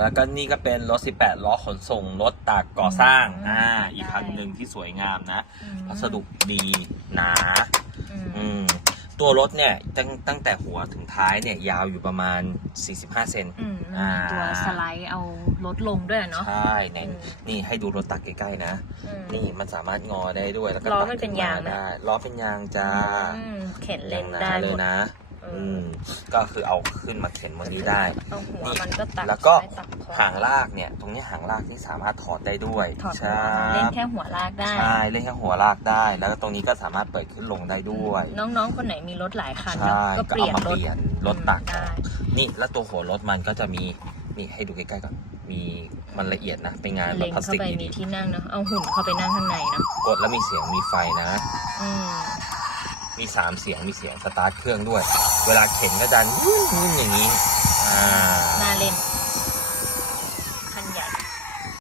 แล้วก็นี่ก็เป็นรถ 18 ล้อขนส่งรถตากก่อสร้างอืมอ่าได้อีกคันหนึ่งที่สวยงามนะอืมวัสดุดีหนาอืมอืม ตัวรถเนี่ยตั้งตั้งแต่หัวถึงท้ายเนี่ยยาวอยู่ประมาณ 45 เซนอืมอ่ามีตัวสไลด์เอารถลงด้วยเนาะ ใช่ในอืมนี่ให้ดูรถตักใกล้ๆนะอืมนี่มันสามารถงอได้ด้วย แล้วก็ล้อตักมันเป็นขึ้มยางไหมได้ ล้อเป็นยางจ้าอืมเข็นเล่นอย่างหได้นาหเลมยดนะเอออือืมก็คือเอาขึ้นมาเข็นบนนี้ได้เอาหัวมันก็ตักแล้วก็ ซ้ายตักขวหางลากเนี่ย ตรงเนี้ยหางลากที่สามารถถอดได้ด้วยถอดหัใช่วเล่นแค่หัวลากได้ ใช่เล่นแค่หัวลากได้ แล้วก็ตรงนี้ก็สามารถเปิดขึ้นลงได้ด้วยน้องๆ คนไหนมีรถหลายคันใช่เนอะก็ก็เปลี่เอายนมารถเปลี่ยนรถตัก ได้ นี่แล้วตัวหัวรถมันก็จะมีนี่ให้ดูใกล้ๆก่อนมีมันละเอียดนะ เป็นงานแบเล็บงพลาสเข้าติกไปมีดีที่นั่งเนาะเอาหุ่นเข้าไปนั่งข้างในเนาะๆกดแล้วมีเสียงมีไฟนะ อืม มีสามเสียง มีเสียงสตาร์ทเครื่องด้วย เวลาเข็นก็จะนุ่นๆอย่างนี้ อ่า